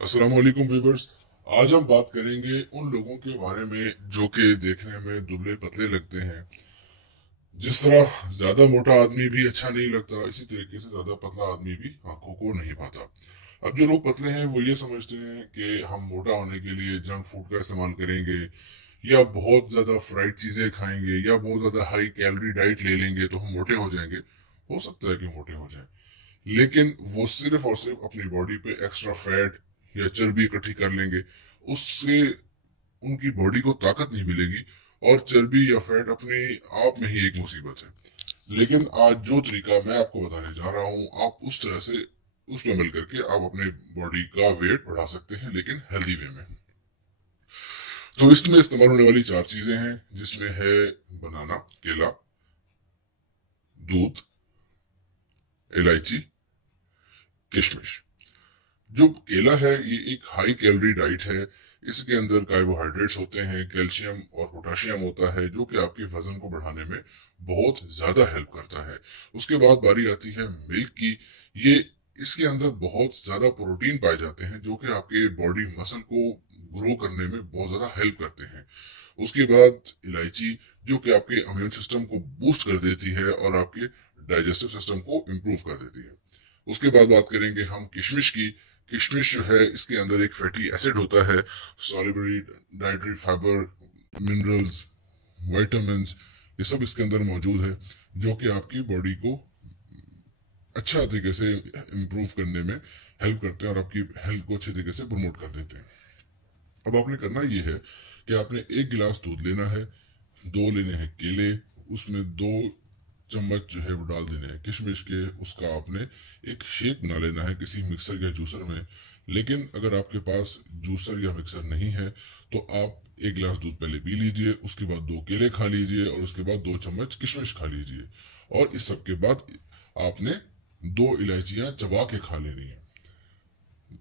अस्सलाम वालेकुम व्यूवर्स। आज हम बात करेंगे उन लोगों के बारे में जो कि देखने में दुबले पतले लगते हैं। जिस तरह ज्यादा मोटा आदमी भी अच्छा नहीं लगता, इसी तरीके से ज्यादा पतला आदमी भी आंखों को नहीं पाता। अब जो लोग पतले हैं वो ये समझते हैं कि हम मोटा होने के लिए जंक फूड का इस्तेमाल करेंगे या बहुत ज्यादा फ्राइड चीजें खाएंगे या बहुत ज्यादा हाई कैलोरी डाइट ले लेंगे तो हम मोटे हो जाएंगे। हो सकता है कि मोटे हो जाएं, लेकिन वो सिर्फ और सिर्फ अपनी बॉडी पे एक्स्ट्रा फैट या चर्बी इकट्ठी कर लेंगे। उससे उनकी बॉडी को ताकत नहीं मिलेगी, और चर्बी या फैट अपने आप में ही एक मुसीबत है। लेकिन आज जो तरीका मैं आपको बताने जा रहा हूँ, आप उस तरह से उस पर अमल करके आप अपने बॉडी का वेट बढ़ा सकते हैं, लेकिन हेल्दी वे में। तो इसमें इस्तेमाल होने वाली 4 चीजें हैं, जिसमें है बनाना, केला, दूध, इलायची, किशमिश। जो केला है ये एक हाई कैलोरी डाइट है। इसके अंदर कार्बोहाइड्रेट्स होते हैं, कैल्शियम और पोटाशियम होता है, जो कि आपके वजन को बढ़ाने में बहुत ज्यादा हेल्प करता है। उसके बाद बारी आती है मिल्क की। ये इसके अंदर बहुत ज्यादा प्रोटीन पाए जाते हैं, जो कि आपके बॉडी मसल को ग्रो करने में बहुत ज्यादा हेल्प करते हैं। उसके बाद इलायची, जो कि आपके इम्यून सिस्टम को बूस्ट कर देती है और आपके डाइजेस्टिव सिस्टम को इम्प्रूव कर देती है। उसके बाद बात करेंगे हम किशमिश की। किशमिश जो है इसके अंदर एक फैटी एसिड होता है, soluble dietary fibre, minerals, vitamins, ये सब इसके अंदर मौजूद है, जो कि आपकी बॉडी को अच्छा तरीके से इम्प्रूव करने में हेल्प करते हैं और आपकी हेल्थ को अच्छे तरीके से प्रमोट कर देते हैं। अब आपने करना ये है कि आपने 1 गिलास दूध लेना है, 2 लेने हैं केले, उसमें 2 चम्मच जो है वो डाल देने हैं किशमिश के। उसका आपने एक शेक बना लेना है किसी मिक्सर या जूसर में। लेकिन अगर आपके पास जूसर या मिक्सर नहीं है तो आप 1 गिलास दूध पहले पी लीजिए, उसके बाद 2 केले खा लीजिए और उसके बाद 2 चम्मच किशमिश खा लीजिए। और इस सब के बाद आपने 2 इलायचियां चबा के खा लेनी है।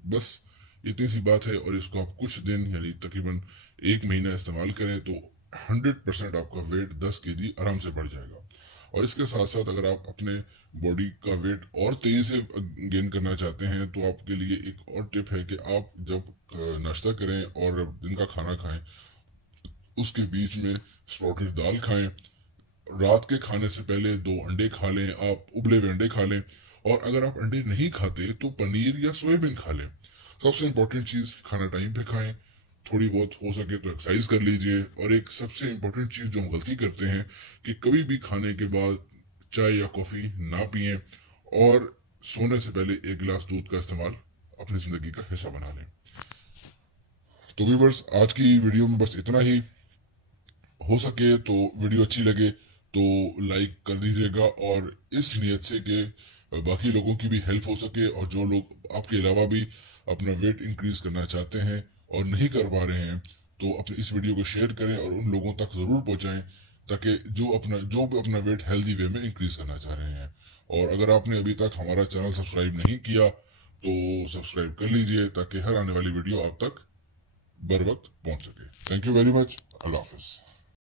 बस इतनी सी बात है, और इसको आप कुछ दिन यानी तकरीबन 1 महीना इस्तेमाल करें तो 100% आपका वेट 10 kg आराम से बढ़ जाएगा। और इसके साथ साथ अगर आप अपने बॉडी का वेट और तेजी से गेन करना चाहते हैं तो आपके लिए एक और टिप है कि आप जब नाश्ता करें और दिन का खाना खाएं, उसके बीच में स्प्राउटेड दाल खाएं। रात के खाने से पहले 2 अंडे खा लें, आप उबले हुए अंडे खा लें। और अगर आप अंडे नहीं खाते तो पनीर या सोयाबीन खा लें। सबसे इंपॉर्टेंट चीज, खाना टाइम पे खाएं। थोड़ी बहुत हो सके तो एक्सरसाइज कर लीजिए। और एक सबसे इंपॉर्टेंट चीज जो हम गलती करते हैं कि कभी भी खाने के बाद चाय या कॉफी ना पिए, और सोने से पहले 1 गिलास दूध का इस्तेमाल अपनी जिंदगी का हिस्सा बना लें। तो व्यूवर्स, आज की वीडियो में बस इतना ही। हो सके तो वीडियो अच्छी लगे तो लाइक कर दीजिएगा, और इस नियत से कि बाकी लोगों की भी हेल्प हो सके, और जो लोग आपके अलावा भी अपना वेट इंक्रीज करना चाहते हैं और नहीं कर पा रहे हैं, तो अपने इस वीडियो को शेयर करें और उन लोगों तक ज़रूर पहुंचाएं, ताकि जो भी अपना वेट हेल्दी वे में इंक्रीज करना चाह रहे हैं। और अगर आपने अभी तक हमारा चैनल सब्सक्राइब नहीं किया तो सब्सक्राइब कर लीजिए, ताकि हर आने वाली वीडियो आप तक बर वक्त पहुंच सके। Thank you very much. अल्लाह हाफिज़।